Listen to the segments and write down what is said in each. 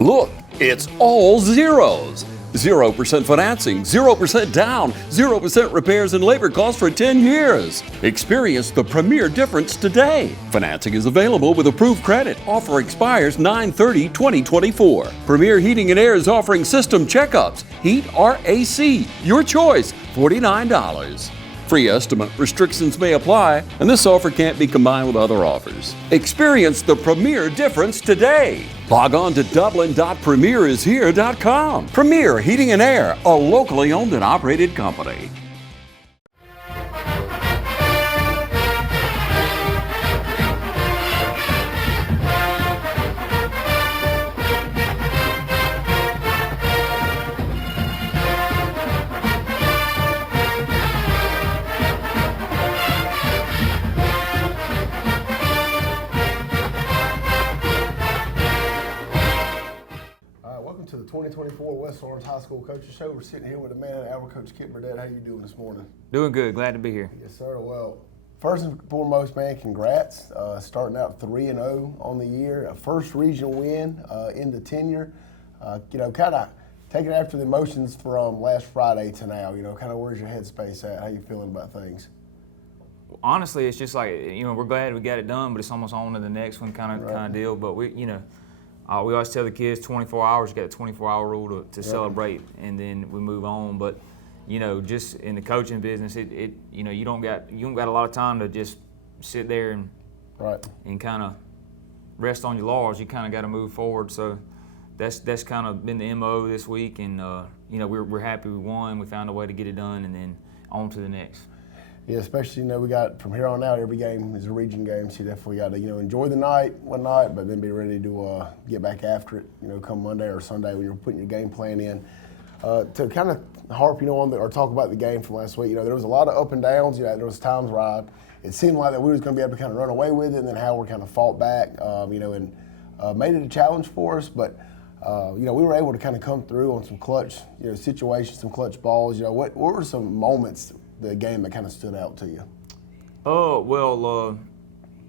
Look, it's all zeros. 0% financing, 0% down, 0% repairs and labor costs for 10 years. Experience the premier difference today. Financing is available with approved credit. Offer expires 9/30/2024. Premier Heating and Air is offering system checkups. Heat or AC, your choice, $49. Free estimate restrictions may apply, and this offer can't be combined with other offers. Experience the premier difference today. Log on to dublin.premierishere.com. Premier Heating and Air, a locally owned and operated company. To the 2024 West Orange High School Coaches Show. We're sitting here with the man, our Coach Kip Burdett. How you doing this morning? Doing good. Glad to be here. Yes, sir. Well, first and foremost, man, congrats. Starting out 3-0 on the year, a first regional win in the tenure. Kind of taking after the emotions from last Friday to now. Kind of where's your headspace at? How you feeling about things? Honestly, it's just like we're glad we got it done, but it's almost on to the next one kind of deal. But we always tell the kids 24 hours, you got a 24-hour rule to celebrate, and then we move on. But, just in the coaching business, you don't got a lot of time to just sit there and kind of rest on your laurels. You kind of got to move forward. So that's kind of been the MO this week, and we're happy we won. We found a way to get it done, and then on to the next. Yeah, especially, we got from here on out, every game is a region game, so you definitely got to, enjoy the night one night, but then be ready to get back after it, come Monday or Sunday when you're putting your game plan in. To kind of harp, on or talk about the game from last week, there was a lot of up and downs. There was times where it seemed like that we was going to be able to kind of run away with it, and then Howard kind of fought back, and made it a challenge for us, but we were able to kind of come through on some clutch, situations, some clutch balls. What were some moments the game that kind of stood out to you? Oh, well,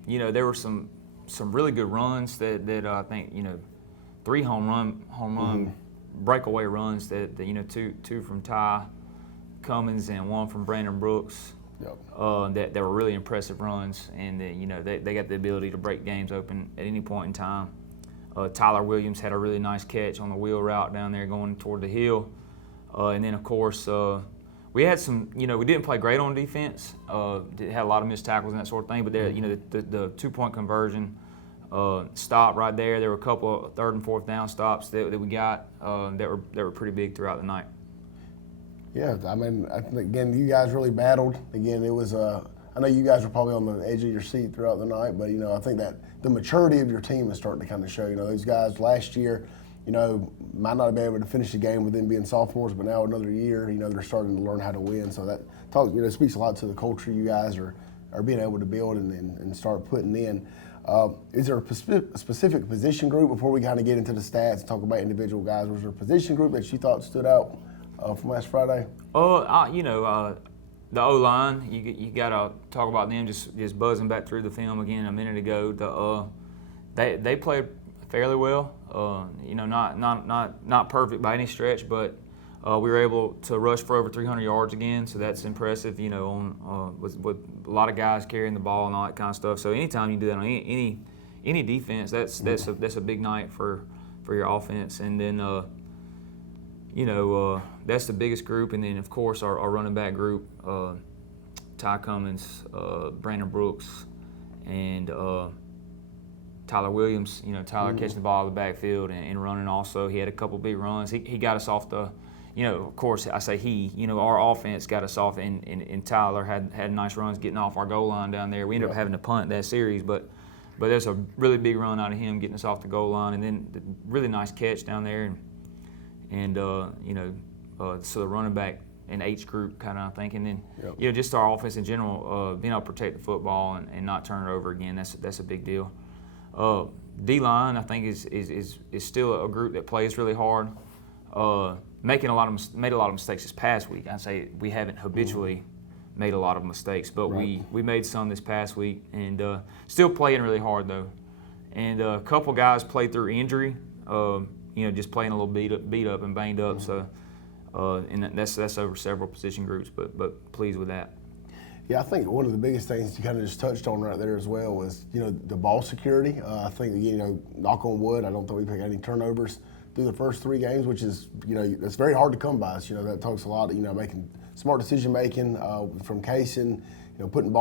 there were some really good runs that I think, 3 home run breakaway runs that two from Ty Cummins and 1 from Brandon Brooks. That were really impressive runs, and they got the ability to break games open at any point in time. Tyler Williams had a really nice catch on the wheel route down there going toward the hill, and then of course we had some, we didn't play great on defense. Had a lot of missed tackles and that sort of thing. But there, the 2-point conversion stop right there. There were a couple of 3rd and 4th down stops that we got that were pretty big throughout the night. Yeah, I think again you guys really battled. Again, it was I know you guys were probably on the edge of your seat throughout the night, but I think that the maturity of your team is starting to kind of show. Those guys last year, might not be able to finish the game with them being sophomores, but now another year, they're starting to learn how to win. So that speaks a lot to the culture you guys are being able to build and start putting in. Is there a specific position group, before we kind of get into the stats and talk about individual guys, was there a position group that you thought stood out from last Friday? The O-line, you got to talk about them. Just buzzing back through the film again a minute ago. They played fairly well. Not perfect by any stretch, but we were able to rush for over 300 yards again, so that's impressive. With a lot of guys carrying the ball and all that kind of stuff. So anytime you do that on any defense, that's a big night for your offense. And then that's the biggest group. And then of course our running back group, Ty Cummins, Brandon Brooks, and Tyler Williams, Tyler catching the ball in the backfield and running also. He had a couple big runs. He got us off the, of course, I say he, our offense got us off, and Tyler had nice runs getting off our goal line down there. We ended up having to punt that series, but there's a really big run out of him getting us off the goal line, and then the really nice catch down there. So the running back and H group kind of thing, and then just our offense in general, being able to protect the football and not turn it over again. That's a big deal. D-line, I think, is still a group that plays really hard. Made a lot of mistakes this past week. I'd say we haven't habitually made a lot of mistakes, but we made some this past week, and still playing really hard though. And a couple guys played through injury. just playing a little beat up and banged up. So, and that's over several position groups, but pleased with that. Yeah, I think one of the biggest things you kind of just touched on right there as well was, the ball security. I think, knock on wood, I don't think we've had any turnovers through the first 3 games, which is, that's very hard to come by. So, that talks a lot, making smart decision making from Kaysen, not putting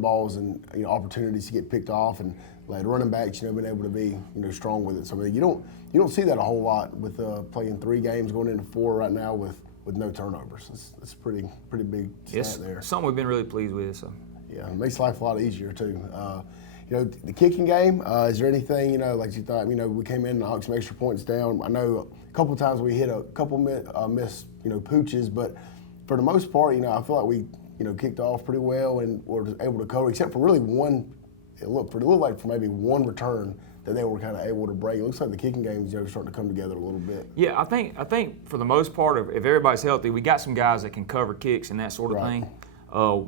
balls and opportunities to get picked off, and like running backs, being able to be strong with it. So I mean, you don't see that a whole lot with playing 3 games, going into 4 right now with no turnovers. It's pretty big stat there. Something we've been really pleased with. So yeah, it makes life a lot easier too. The kicking game. Is there anything like you thought? We came in and knocked some extra points down. I know a couple of times we hit a couple missed pooches, but for the most part, I feel like we kicked off pretty well and were able to cover, except for really one. It looked like for maybe one return that they were kind of able to break. It looks like the kicking games starting to come together a little bit. Yeah, I think for the most part, if everybody's healthy, we got some guys that can cover kicks and that sort of thing.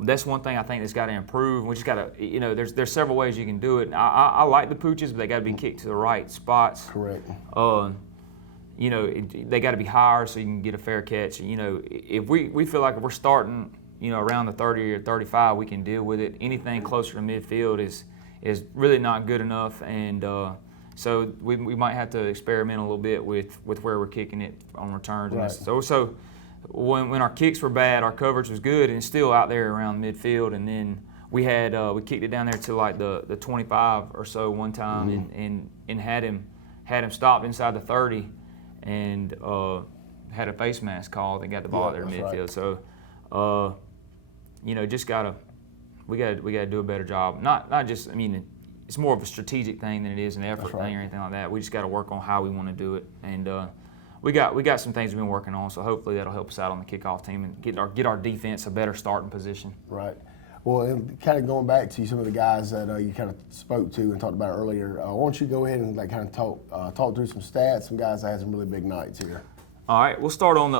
That's one thing I think that's got to improve. We just got to, there's several ways you can do it. I like the pooches, but they got to be kicked to the right spots. Correct. They got to be higher so you can get a fair catch. If we feel like if we're starting, around the 30 or 35, we can deal with it. Anything closer to midfield is really not good enough, and so we might have to experiment a little bit with where we're kicking it on returns. Right. So when our kicks were bad, our coverage was good, and it's still out there around midfield. And then we kicked it down there to like the 25 or so one time, and had him stopped inside the 30, and had a face mask called and got the ball out there in midfield. Right. So we gotta do a better job. Not just, it's more of a strategic thing than it is an effort thing or anything like that. We just got to work on how we want to do it, and we got some things we've been working on. So hopefully that'll help us out on the kickoff team and get our defense a better starting position. Right. Well, and kind of going back to some of the guys that you kind of spoke to and talked about earlier, why don't you go ahead and kind of talk through some stats, some guys that had some really big nights here. All right, we'll start on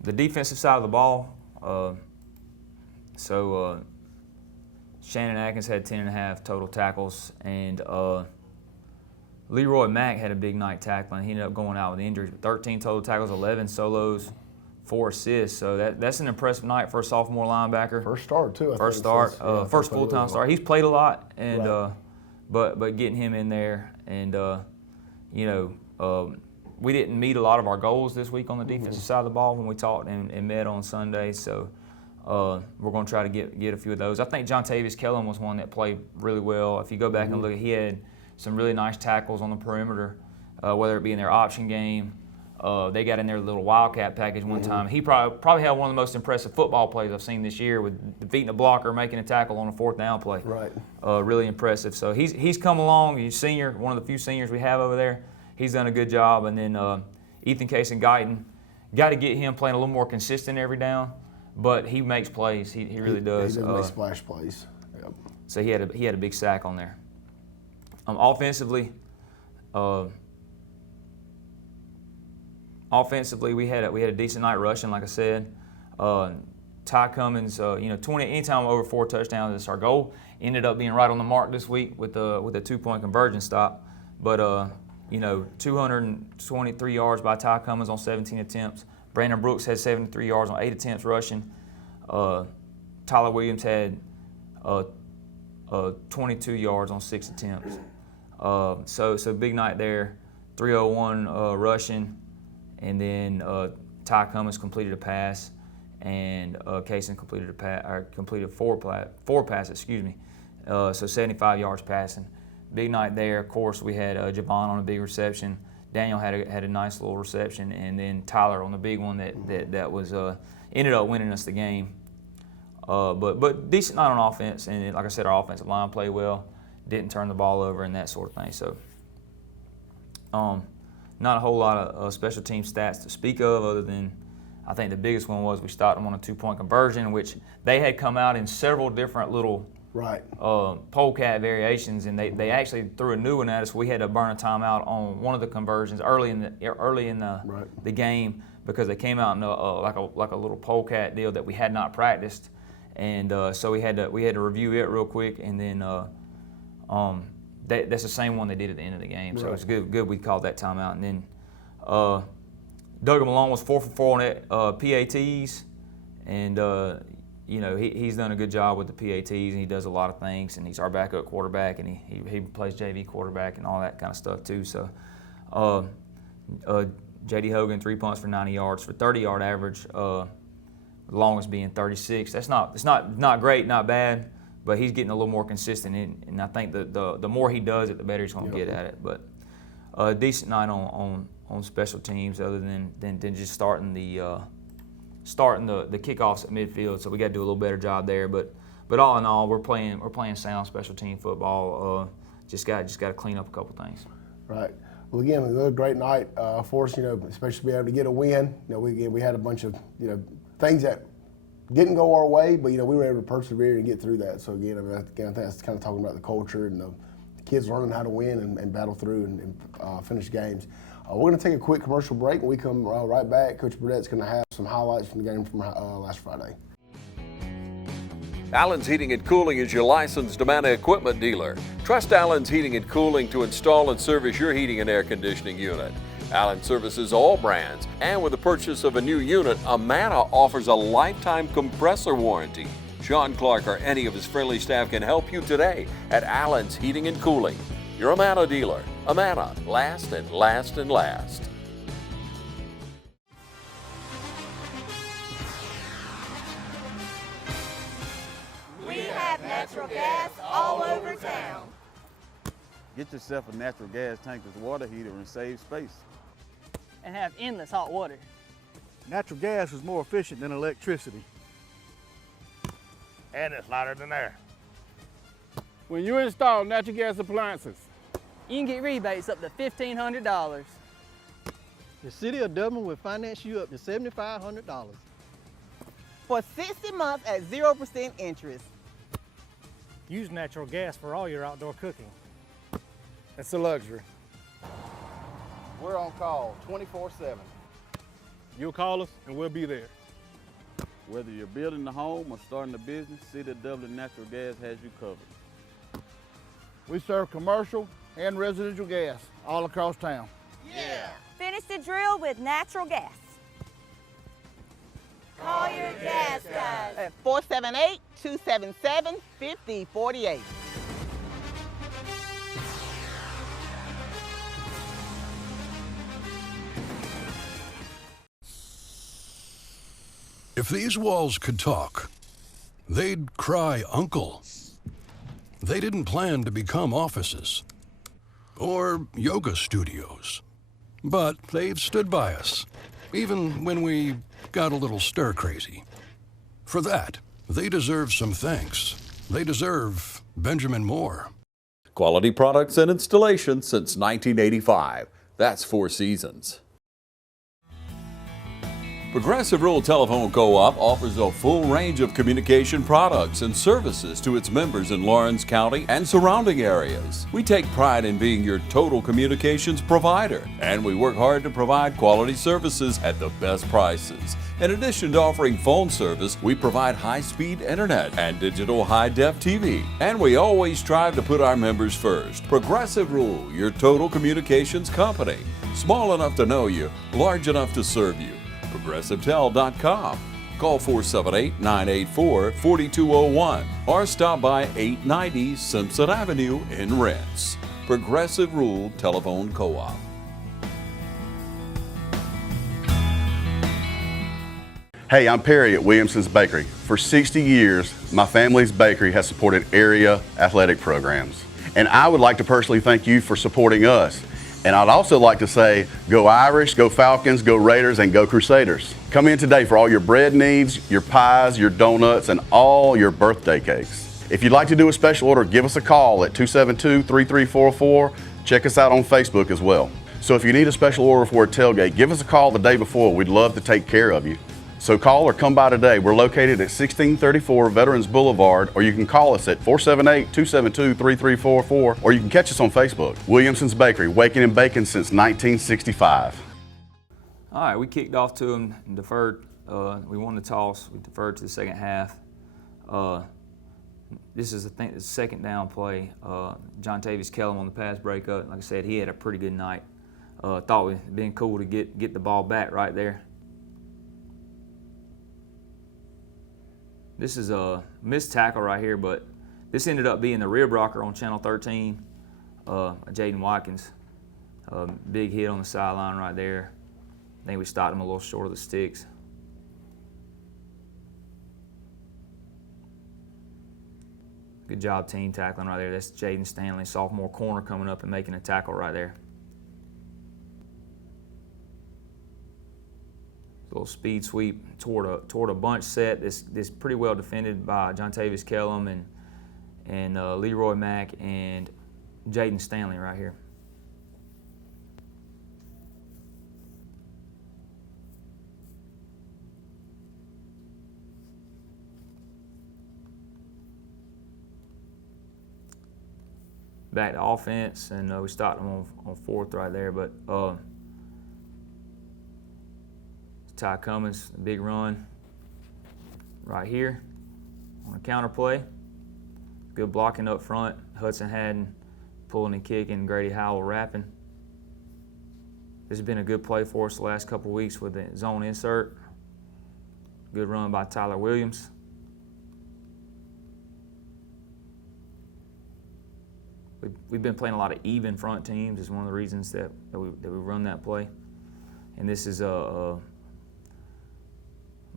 the defensive side of the ball. Shannon Atkins had 10.5 total tackles, and Leroy Mack had a big night tackling. He ended up going out with injuries. 13 total tackles, 11 solos, 4 assists. So that's an impressive night for a sophomore linebacker. First start too. First full-time start. He's played a lot, and but getting him in there, and we didn't meet a lot of our goals this week on the defensive side of the ball when we talked and met on Sunday. So. We're going to try to get a few of those. I think John Tavius Kellen was one that played really well. If you go back and look, he had some really nice tackles on the perimeter, whether it be in their option game. They got in their little Wildcat package one time. He probably had one of the most impressive football plays I've seen this year, with defeating a blocker, making a tackle on a 4th down play. Right. Really impressive. So he's come along. He's senior, one of the few seniors we have over there. He's done a good job. And then Ethan Kaysen-Guyton, got to get him playing a little more consistent every down. But he makes plays. He really does. He does make splash plays. Yep. So he had a big sack on there. Offensively, we had a decent night rushing, like I said. Ty Cummins, 20 anytime over 4 touchdowns is our goal. Ended up being right on the mark this week with a 2-point conversion stop. But 223 yards by Ty Cummins on 17 attempts. Brandon Brooks had 73 yards on 8 attempts rushing. Tyler Williams had 22 yards on 6 attempts. So big night there. 301 rushing, and then Ty Cummins completed a pass, and Kaysen completed 4 passes. Excuse me. So 75 yards passing. Big night there. Of course, we had Javon on a big reception. Daniel had a nice little reception, and then Tyler on the big one that was ended up winning us the game. But decent night on offense, and like I said, our offensive line played well, didn't turn the ball over and that sort of thing. So not a whole lot of special team stats to speak of, other than I think the biggest one was we stopped them on a 2-point conversion, which they had come out in several different little polecat variations, and they actually threw a new one at us. We had to burn a timeout on one of the conversions early in the game, because they came out in like a little polecat deal that we had not practiced, and so we had to review it real quick, and then that's the same one they did at the end of the game. So Right. it's good we called that timeout. And then Doug Malone was 4 for 4 on PATs, and you know, he's done a good job with the PATs, and he does a lot of things, and he's our backup quarterback, and he plays JV quarterback and all that kind of stuff too. So J.D. Hogan, 3 punts for 90 yards for 30-yard average, the longest being 36. It's not great, not bad, but he's getting a little more consistent, and I think the more he does it, the better he's going to get at it. But a decent night on special teams, other than just starting the kickoffs at midfield. So we got to do a little better job there. But all in all, we're playing sound special team football. Just got to clean up a couple things. Right. Well, again, another great night for us. You know, especially to be able to get a win. You know, we had a bunch of things that didn't go our way, but we were able to persevere and get through that. So again, I think that's kind of talking about the culture and the kids learning how to win and battle through and finish games. We're going to take a quick commercial break. When we come right back, Coach Burdett's going to have some highlights from the game from last Friday. Allen's Heating and Cooling is your licensed Amana equipment dealer. Trust Allen's Heating and Cooling to install and service your heating and air conditioning unit. Allen services all brands, and with the purchase of a new unit, Amana offers a lifetime compressor warranty. Sean Clark or any of his friendly staff can help you today at Allen's Heating and Cooling. Your Amana dealer. Amana, last and last and last. We have natural gas all over town. Get yourself a natural gas tankless water heater and save space. And have endless hot water. Natural gas is more efficient than electricity. And it's lighter than air. When you install natural gas appliances, You can get rebates up to $1,500. The City of Dublin will finance you up to $7,500. For 60 months at 0% interest. Use natural gas for all your outdoor cooking. it's a luxury. We're on call 24/7. You'll call us and we'll be there. Whether you're building a home or starting a business, City of Dublin Natural Gas has you covered. We serve commercial and residential gas all across town. Yeah. Finish the drill with natural gas. Call your gas guys. At 478-277-5048. If these walls could talk, they'd cry uncle. They didn't plan to become offices or yoga studios, but they've stood by us, even when we got a little stir-crazy. For that, they deserve some thanks. They deserve Benjamin Moore. Quality products and installation since 1985. That's 4 seasons. Progressive Rural Telephone Co-op offers a full range of communication products and services to its members in Lawrence County and surrounding areas. We take pride in being your total communications provider, and we work hard to provide quality services at the best prices. In addition to offering phone service, we provide high-speed internet and digital high-def TV. And we always strive to put our members first. Progressive Rural, your total communications company. Small enough to know you, large enough to serve you. ProgressiveTel.com. Call 478-984-4201 or stop by 890 Simpson Avenue in Rents. Progressive Rural Telephone Co-op. Hey, I'm Perry at Williamson's Bakery. For 60 years, my family's bakery has supported area athletic programs. And I would like to personally thank you for supporting us. And I'd also like to say, go Irish, go Falcons, go Raiders, and go Crusaders. Come in today for all your bread needs, your pies, your donuts, and all your birthday cakes. If you'd like to do a special order, give us a call at 272-3344. Check us out on Facebook as well. So if you need a special order for a tailgate, give us a call the day before. We'd love to take care of you. So call or come by today. We're located at 1634 Veterans Boulevard, or you can call us at 478-272-3344, or you can catch us on Facebook. Williamson's Bakery, waking and baking since 1965. All right, we kicked off to them and deferred. We won the toss. We deferred to the second half. this is, I think, the second down play. John Tavius Kellum on the pass breakup. Like I said, he had a pretty good night. Thought it would been cool to get the ball back right there. This is a missed tackle right here, but this ended up being the rib rocker on Channel 13, Jaden Watkins. Big hit on the sideline right there. I think we stopped him a little short of the sticks. Good job team tackling right there. That's Jaden Stanley, sophomore corner, coming up and making a tackle right there. Little speed sweep toward a bunch set. This pretty well defended by John Tavius Kellum and Leroy Mack and Jaden Stanley right here. Back to offense, and we stopped them on fourth right there. But Ty Cummins, big run right here on a counter play. Good blocking up front. Hudson Haddon pulling and kicking, Grady Howell wrapping. This has been a good play for us the last couple of weeks with the zone insert. Good run by Tyler Williams. We've been playing a lot of even front teams. Is one of the reasons that we run that play. And this is a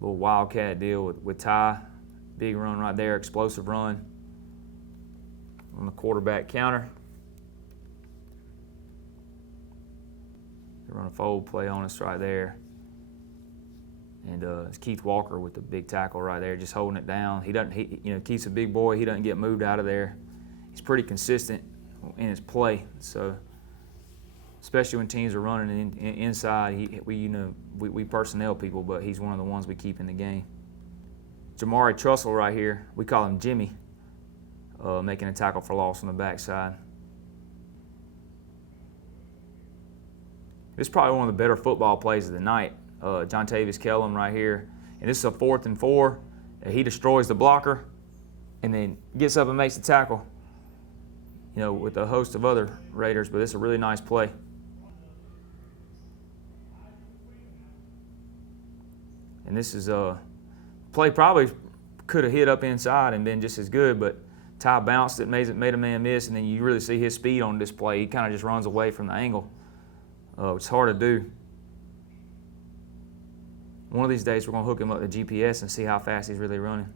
little wildcat deal with Ty. Big run right there, explosive run on the quarterback counter. They run a fold play on us right there. And it's Keith Walker with the big tackle right there, just holding it down. Keith's a big boy. He doesn't get moved out of there. He's pretty consistent in his play. So, especially when teams are running inside, we personnel people, but he's one of the ones we keep in the game. Jamari Trussell right here, we call him Jimmy, making a tackle for loss on the backside. This is probably one of the better football plays of the night. John Tavius Kellum right here, and this is a 4th and 4. He destroys the blocker and then gets up and makes the tackle, with a host of other Raiders, but it's a really nice play. And this is a play probably could have hit up inside and been just as good, but Ty bounced it, made a man miss, and then you really see his speed on display. He kind of just runs away from the angle, which is hard to do. One of these days we're going to hook him up to GPS and see how fast he's really running.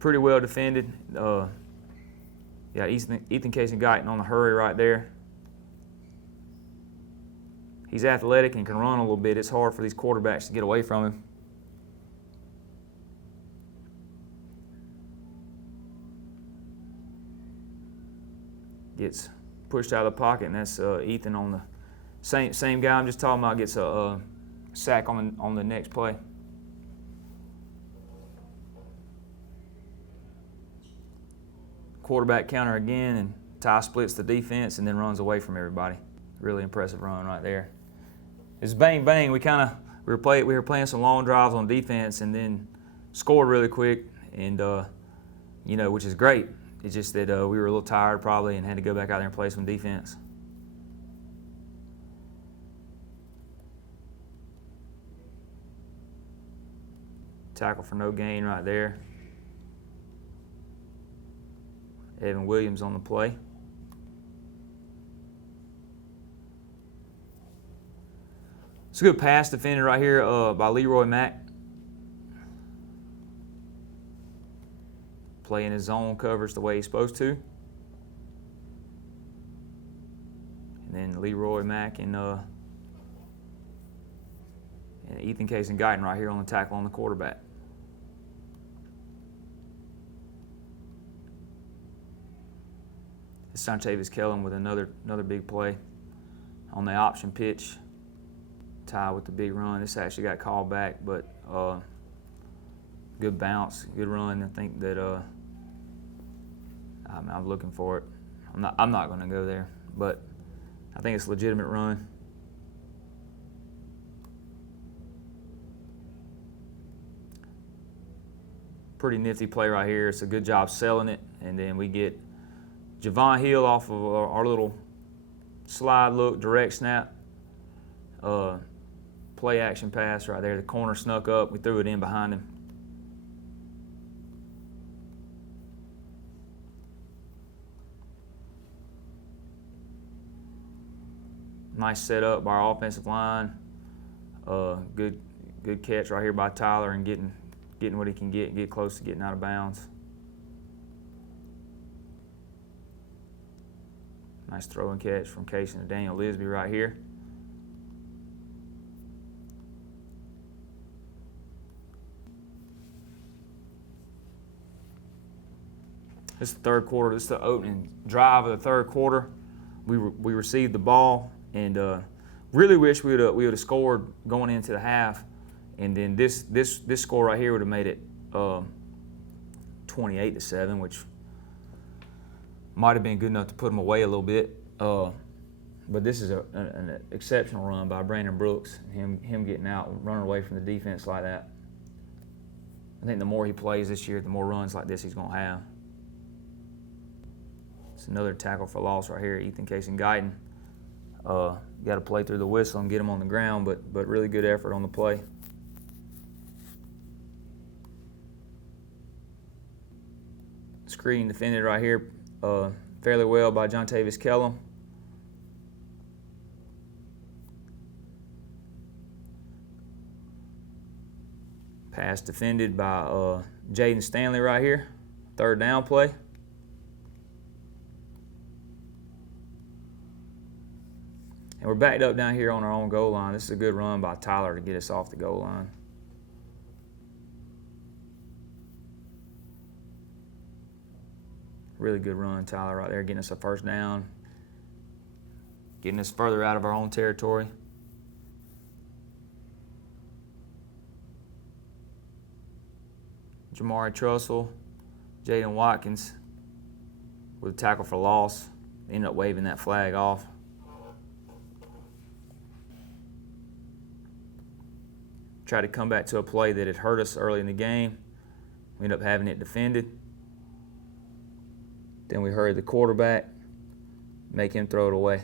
Pretty well defended. Ethan Casey-Guyton on the hurry right there. He's athletic and can run a little bit. It's hard for these quarterbacks to get away from him. Gets pushed out of the pocket, and that's Ethan on the same guy I'm just talking about. Gets a sack on the next play. Quarterback counter again, and Ty splits the defense and then runs away from everybody. Really impressive run right there. It's bang bang. We were playing some long drives on defense and then scored really quick, and which is great. It's just that we were a little tired probably and had to go back out there and play some defense. Tackle for no gain right there. Evan Williams on the play. It's a good pass defended right here by Leroy Mack. Playing his zone coverage the way he's supposed to. And then Leroy Mack and Ethan Casey-Guyton right here on the tackle on the quarterback. It's John Tavius Kellum with another big play on the option pitch. Ty with the big run. This actually got called back, but good bounce, good run. I think that I'm looking for it. I'm not going to go there, but I think it's a legitimate run. pretty nifty play right here. It's a good job selling it, and then we get Javon Hill off of our little slide look, direct snap, play action pass right there. The corner snuck up. We threw it in behind him. Nice setup by our offensive line. Good catch right here by Tyler and getting what he can get close to getting out of bounds. Nice throw and catch from Casey and Daniel Lisby right here. This is the third quarter. This is the opening drive of the third quarter. We received the ball and really wish we would have scored going into the half, and then this score right here would have made it 28-7, which might have been good enough to put them away a little bit. But this is an exceptional run by Brandon Brooks. Him getting out and running away from the defense like that. I think the more he plays this year, the more runs like this he's going to have. It's another tackle for loss right here. Ethan Casey Guyton. Got to play through the whistle and get him on the ground, but really good effort on the play. Screen defended right here fairly well by John Tavis Kellum. Pass defended by Jaden Stanley right here. Third down play. And we're backed up down here on our own goal line. This is a good run by Tyler to get us off the goal line. Really good run, Tyler, right there, getting us a first down, getting us further out of our own territory. Jamari Trussell, Jaden Watkins with a tackle for loss. Ended up waving that flag off. Tried to come back to a play that had hurt us early in the game. We ended up having it defended. Then we hurried the quarterback, make him throw it away.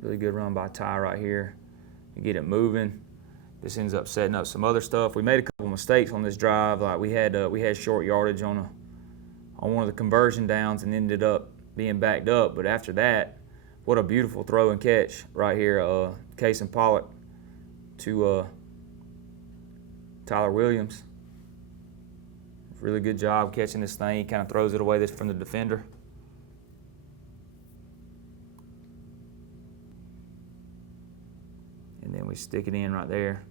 Really good run by Ty right here. You get it moving. This ends up setting up some other stuff. We made a couple mistakes on this drive. Like we had short yardage on one of the conversion downs and ended up being backed up. But after that, what a beautiful throw and catch right here. Case and Pollock to Tyler Williams. Really good job catching this thing. He kind of throws it away from the defender. And then we stick it in right there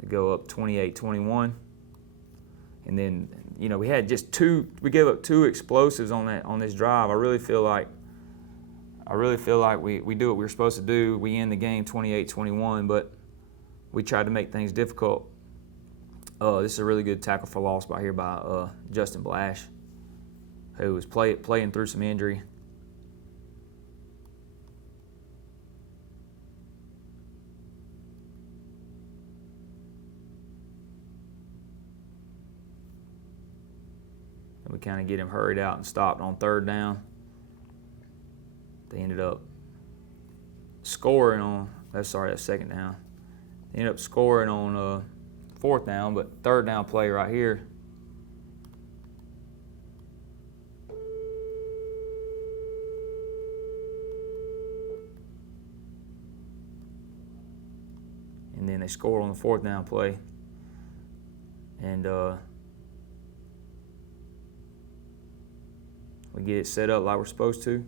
to go up 28-21. And then, you know, we gave up two explosives on this drive. I really feel like we do what we were supposed to do. We end the game 28-21, but we tried to make things difficult. This is a really good tackle for loss by Justin Blash, who was playing through some injury. And we kind of get him hurried out and stopped on third down. They ended up scoring on, that's second down. They ended up scoring on fourth down, but third down play right here. And then they score on the fourth down play. And we get it set up like we're supposed to.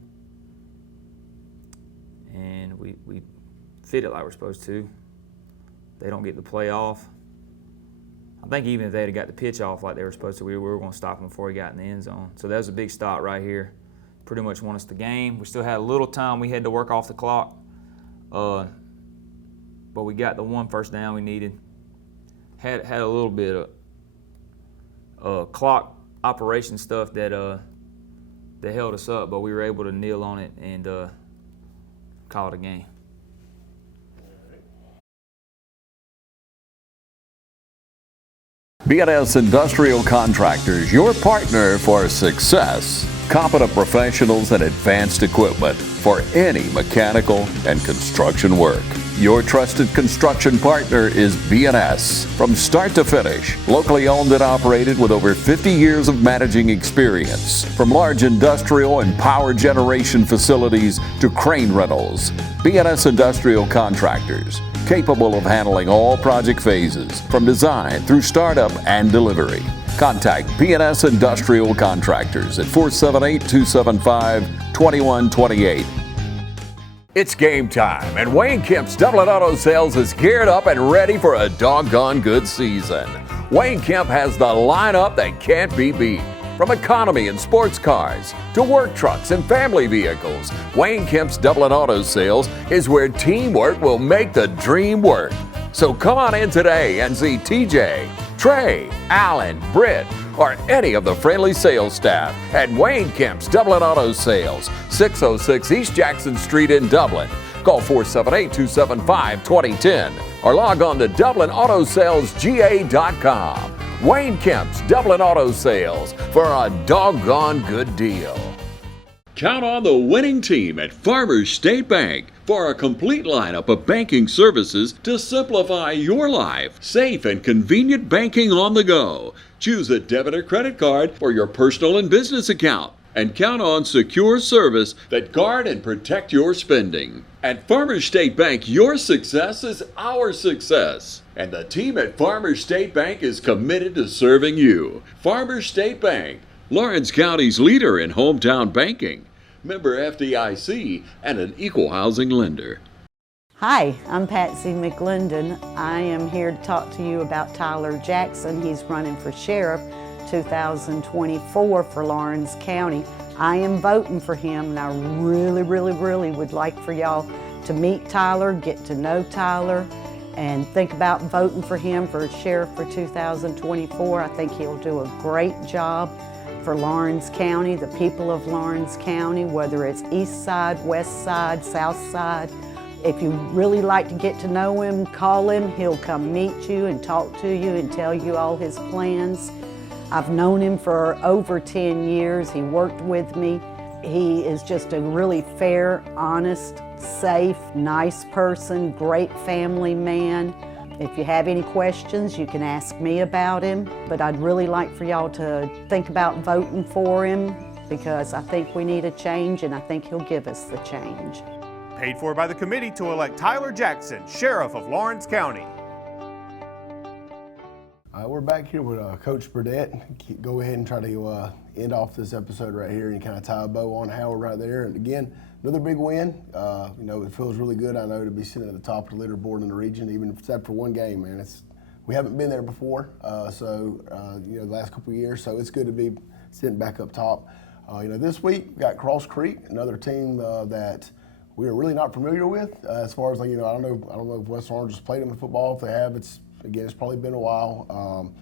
And we fit it like we're supposed to. They don't get the play off. I think even if they'd have got the pitch off like they were supposed to, we were going to stop him before he got in the end zone. So that was a big stop right here. Pretty much won us the game. We still had a little time we had to work off the clock. But we got the one first down we needed. Had a little bit of clock operation stuff that held us up, but we were able to kneel on it and call it a game. B&S Industrial Contractors, your partner for success. Competent professionals and advanced equipment for any mechanical and construction work. Your trusted construction partner is B&S. From start to finish, locally owned and operated with over 50 years of managing experience. From large industrial and power generation facilities to crane rentals, B&S Industrial Contractors, capable of handling all project phases, from design through startup and delivery. Contact B&S Industrial Contractors at 478-275-2128. It's game time, and Wayne Kemp's Dublin Auto Sales is geared up and ready for a doggone good season. Wayne Kemp has the lineup that can't be beat. From economy and sports cars to work trucks and family vehicles, Wayne Kemp's Dublin Auto Sales is where teamwork will make the dream work. So come on in today and see TJ, Trey, Alan, Britt, or any of the friendly sales staff at Wayne Kemp's Dublin Auto Sales, 606 East Jackson Street in Dublin. Call 478-275-2010 or log on to DublinAutoSalesGA.com. Wayne Kemp's Dublin Auto Sales for a doggone good deal. Count on the winning team at Farmers State Bank for a complete lineup of banking services to simplify your life. Safe and convenient banking on the go. Choose a debit or credit card for your personal and business account. And count on secure service that guard and protect your spending. At Farmers State Bank, your success is our success. And the team at Farmers State Bank is committed to serving you. Farmers State Bank, Lawrence County's leader in hometown banking. Member FDIC and an equal housing lender. Hi, I'm Patsy McLendon. I am here to talk to you about Tyler Jackson. He's running for sheriff 2024 for Lawrence County. I am voting for him, and I really would like for y'all to meet Tyler, get to know Tyler, and think about voting for him for sheriff for 2024. I think he'll do a great job for Lawrence County, the people of Lawrence County, whether it's east side, west side, south side. If you really like to get to know him, call him. He'll come meet you and talk to you and tell you all his plans. I've known him for over 10 years. He worked with me. He is just a really fair, honest, safe, nice person, great family man. If you have any questions, you can ask me about him. But I'd really like for y'all to think about voting for him because I think we need a change and I think he'll give us the change. Paid for by the committee to elect Tyler Jackson, Sheriff of Lawrence County. We're back here with Coach Burdett. Go ahead and try to end off this episode right here and kind of tie a bow on Howard right there. And again, another big win. You know, it feels really good, I know, to be sitting at the top of the leaderboard in the region, even if it's after one game, man. We haven't been there before, you know, the last couple of years, so it's good to be sitting back up top. You know, this week we got Cross Creek, another team that we are really not familiar with. As far as, like, you know, I don't know if West Orange has played them in football. If they have, it's probably been a while.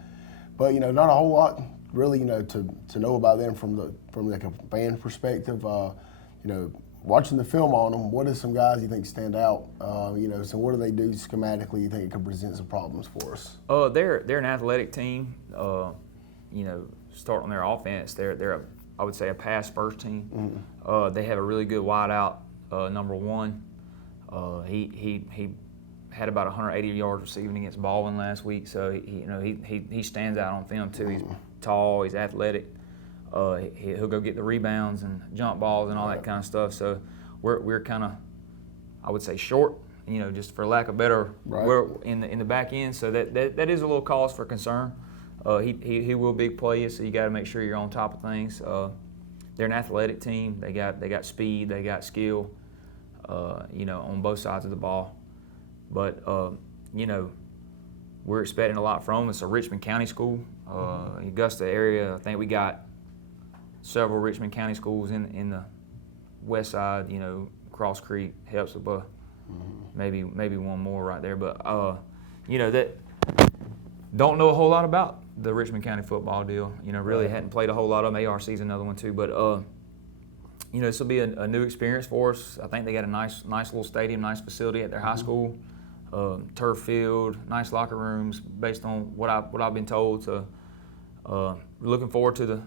But, you know, not a whole lot really, you know, to know about them from like a fan perspective. You know, watching the film on them, what are some guys you think stand out? You know, so what do they do schematically you think it could present some problems for us? They're an athletic team. You know, start on their offense. They're I would say a pass first team. Mm-hmm. They have a really good wideout, number one. He had about 180 yards receiving against Baldwin last week, so he stands out on film too. He's tall, he's athletic. He'll go get the rebounds and jump balls and all that kind of stuff. So we're kind of, I would say, short, you know, just for lack of better, we're in the back end. So that is a little cause for concern. He will big play you, so you got to make sure you're on top of things. They're an athletic team. They got speed, they got skill, you know, on both sides of the ball. But you know, we're expecting a lot from them. It's a Richmond County school, Augusta area. I think we got several Richmond County schools in the west side. You know, Cross Creek, Hepzibah, maybe one more right there. But you know, that don't know a whole lot about the Richmond County football deal. You know, really hadn't played a whole lot of them. ARC's another one too. But you know, this will be a new experience for us. I think they got a nice little stadium, nice facility at their high school. turf field, nice locker rooms, based on what I've been told. So looking forward to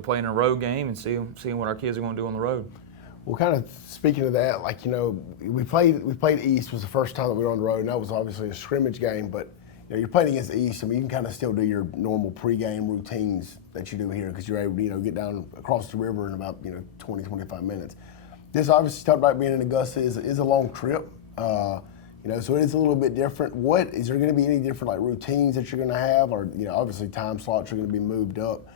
playing a road game and seeing what our kids are going to do on the road. Well, kind of speaking of that, like, you know, we played East was the first time that we were on the road, and that was obviously a scrimmage game. But you know, you're playing against East, I mean, you can kind of still do your normal pregame routines that you do here because you're able to, you know, get down across the river in about 20, 25 minutes. This obviously talked about being in Augusta is a long trip. You know, so it is a little bit different. What is there going to be any different like routines that you're going to have, or obviously time slots are going to be moved up?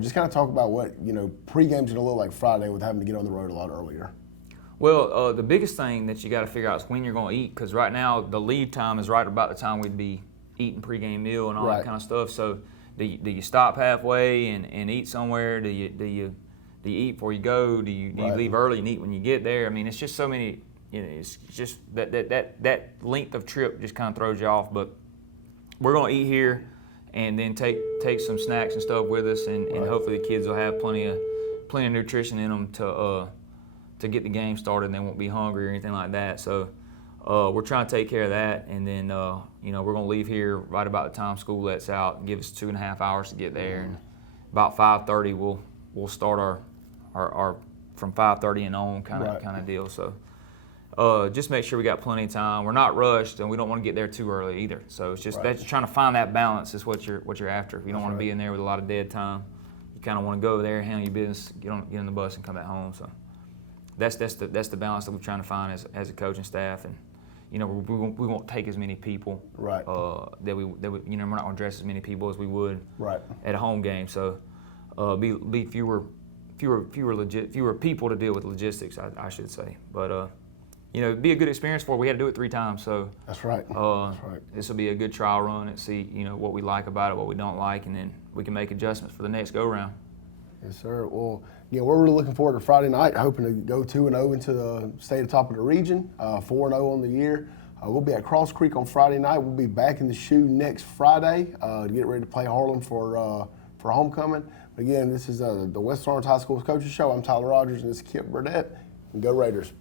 Just kind of talk about what pregame's going to look like Friday with having to get on the road a lot earlier. Well, the biggest thing that you got to figure out is when you're going to eat, because right now the leave time is right about the time we'd be eating pregame meal and all that kind of stuff. So do you stop halfway and eat somewhere? Do you eat before you go? Do you leave early and eat when you get there? I mean, it's just so many. It's just that length of trip just kind of throws you off. But we're going to eat here and then take some snacks and stuff with us, and hopefully the kids will have plenty of nutrition in them to get the game started, and they won't be hungry or anything like that. So we're trying to take care of that, and then we're going to leave here right about the time school lets out and give us 2.5 hours to get there. And about 5:30 we'll start our from 5:30 and on kind of deal. So. Just make sure we got plenty of time. We're not rushed, and we don't want to get there too early either. So it's just that's trying to find that balance is what you're after. If you don't want to be in there with a lot of dead time, you kind of want to go over there, handle your business, get on the bus, and come back home. So that's the balance that we're trying to find as a coaching staff. And we won't take as many people. That we we're not going to dress as many people as we would at a home game. So be fewer people to deal with logistics, I should say. But it'd be a good experience for. We had to do it 3 times, so that's right. This will be a good trial run and see what we like about it, what we don't like, and then we can make adjustments for the next go round. Yes, sir. Well, we're really looking forward to Friday night, hoping to go 2-0 into the state of top of the region, 4-0 on the year. We'll be at Cross Creek on Friday night. We'll be back in the shoe next Friday to get ready to play Harlan for homecoming. But again, this is the West Lawrence High School Coaches Show. I'm Tyler Rogers, and this is Kip Burdett. And go Raiders.